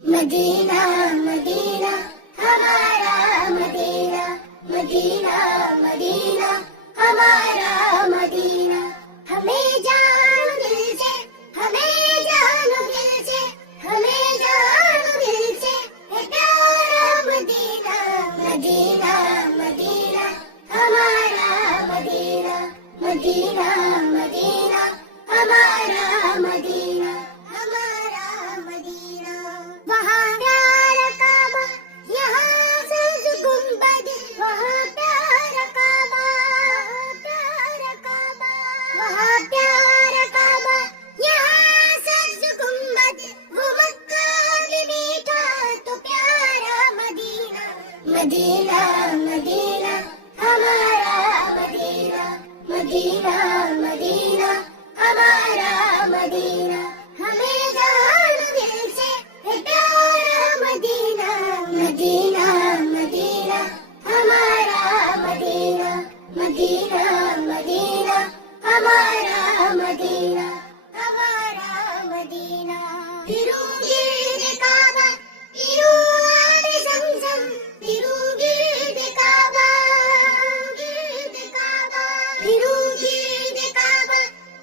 مدینہ مدینہ ہمارا مدینہ، مدینہ مدینہ ہمارا مدینہ، ہمیں جان دل سے، ہمیں جان دل سے، ہمیں جان دل سے ہے پیارا مدینہ، مدینہ مدینہ ہمارا مدینہ، مدینہ مدینہ ہمارا مدینہ، ہمارا مدینہ۔ وہاں پیارا کعبہ، یہاں سبز گنبد، وہاں پیارا کعبہ، پیارا کعبہ، وہاں پیارا کعبہ، یہاں سبز گنبد، وہ مکہ میں میٹھا تو پیارا مدینہ، مدینہ مدینہ ہمارا مدینہ، مدینہ مدینہ ہمارا مدینہ، ہمیں جان دل سے ہے پیارا مدینہ، مدینہ مدینہ ہمارا مدینہ، مدینہ مدینہ ہمارا مدینہ، ہمارا مدینہ۔ پھروں گرد کعبہ، پیوں آب زمزم، پھروں گرد کعبہ، گرد کعبہ، پھروں گرد کعبہ،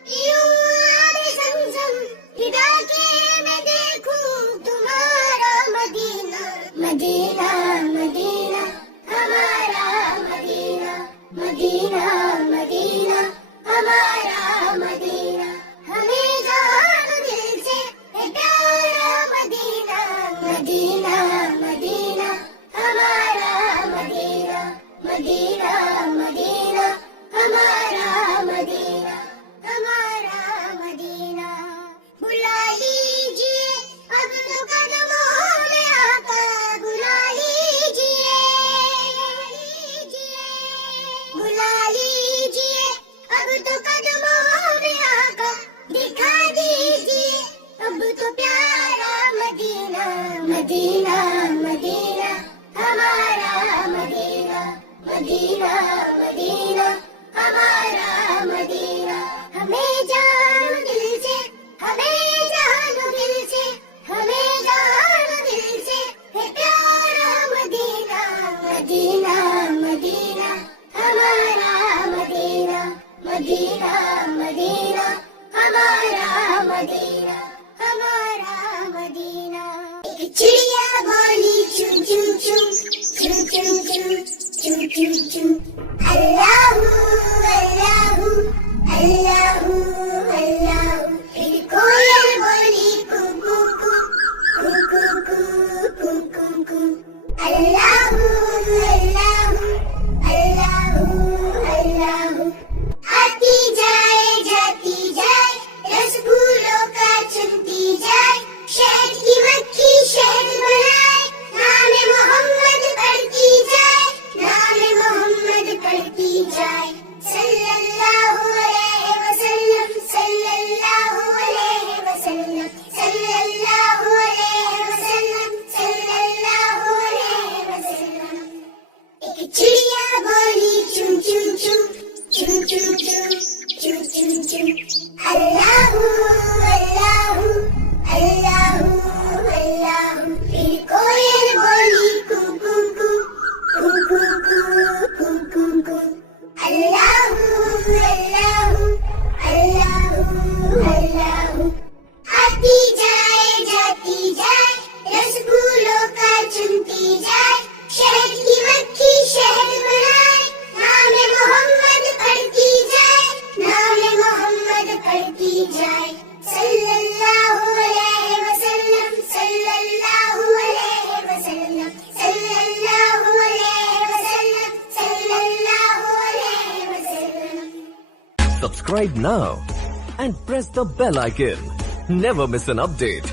پیوں آب زمزم، فدا کے میں دیکھوں تمہارا مدینہ، مدینہ مدینہ ہمارا مدینہ، مدینہ مدینہ ہمارا مدینہ، ہمیں جان دل سے ہے پیارا مدینہ، مدینہ مدینہ ہمارا مدینہ، مدینہ مدینہ ہمارا مدینہ، ہمارا مدینہ۔ بلا لیجیے اب تو قدموں میں آقا، بلا لیجیے، بلا لیجیے اب تو قدموں میں آقا، دکھا دیجیے اب تو پیارا مدینہ، مدینہ مدینہ ہمارا مدینہ، مدینہ مدینہ ہمارا مدینہ، ہمیں جان دل سے، ہمیں جان دل سے، ہمیں جان دل سے ہے پیارا مدینہ، مدینہ مدینہ ہمارا مدینہ، مدینہ مدینہ ہمارا مدینہ، ہمارا مدینہ۔ ایک چڑیا بولی چو چو چو چو چو چو چو چو چو، اللہ اللہ اللہ اللہ، پھر کوئل بولی کو کو کو کو کو کو کو کو کو، اللہ اللہ اللہ اللہ، آتی جائے جاتی جائے، رس پھولوں کا چنتی جائے، شہد کی مکھی شہد بنائے، نام محمد پڑھتی جائے، نام محمد پڑھتی جائے، صلی اللہ علیہ وسلم، صلی اللہ علیہ وسلم، صلی اللہ علیہ وسلم، صلی اللہ علیہ وسلم۔ ایک چڑیا بولی چو چو چو چو چو چو چو چو چو، اللہ اللہ اللہ اللہ، پھر کوئل بولی کو کو کو کو کو کو کو کو کو، اللہ اللہ اللہ اللہ، آتی جائے جاتی جائے، رس پھولوں کا چنتی جائے، شہد کی مکھی شہد بنائے، نام محمد پڑھتی جائے، نام محمد پڑھتی جائے، صلی اللہ علیہ وسلم، صلی اللہ علیہ وسلم، صلی اللہ علیہ وسلم، صلی اللہ علیہ وسلم۔ Subscribe now and press the bell icon. Never miss an update.